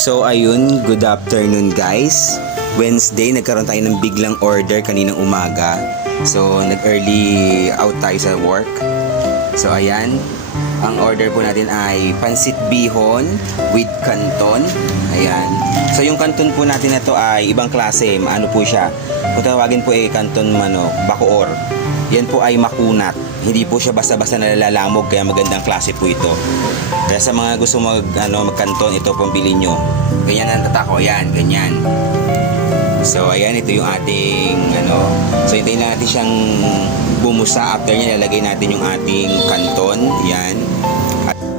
So ayun, good afternoon guys. Wednesday, nagkaroon tayo ng biglang order kaninang umaga. So nag-early out tayo sa work. So ayan, ang order po natin ay pansit bihon with canton. Ayan. So yung canton po natin na to ay ibang klase. Maano po siya? Kung tawagin po ay canton bacoor. Yan po ay makunat. Hindi po siya basta-basta nalalamog, kaya magandang klase po ito. Kaya sa mga gusto magkanton, ito pong bilhin nyo. Ganyan ang tatako, yan, ganyan. So ayan, ito yung ating so hintayin lang natin siyang bumusa. After niya, lalagay natin yung ating kanton, yan.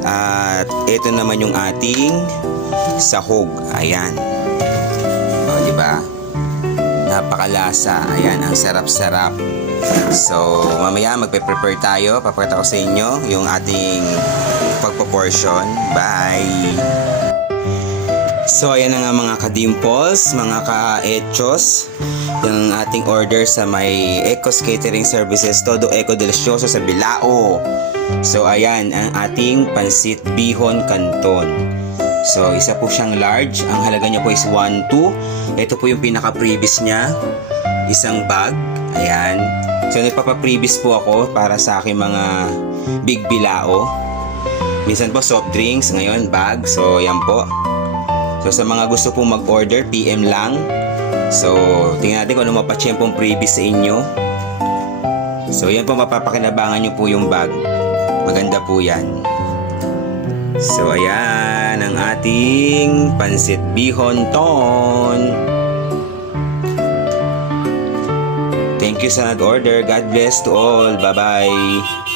At ito naman yung ating sahog, ayan. O, diba? Napakalasa, ayan, ang sarap-sarap. So mamaya magpe-prepare tayo. Papakita ko sa inyo yung ating pagpo-portion. Bye! So ayan na nga mga ka-dimples, mga ka-echos, yung ating order sa may Ecos Catering Services, Todo Eco Delicioso sa Bilao. So ayan ang ating pansit bihon canton. So isa po siyang large, ang halaga niya po is 1.2. Ito po yung pinaka-previous niya, isang bag. Ayan. So nagpapa-previous po ako para sa aking mga big bilao. Minsan po soft drinks, ngayon bag. So yan po. So sa mga gusto po mag-order, PM lang. So tingnan natin kung ano mapachempong previous sa inyo. So yan po, mapapakinabangan nyo po yung bag. Maganda po yan. So ayan ang ating pansit bihon ton. Thank you sa nag-order. God bless to all. Bye-bye.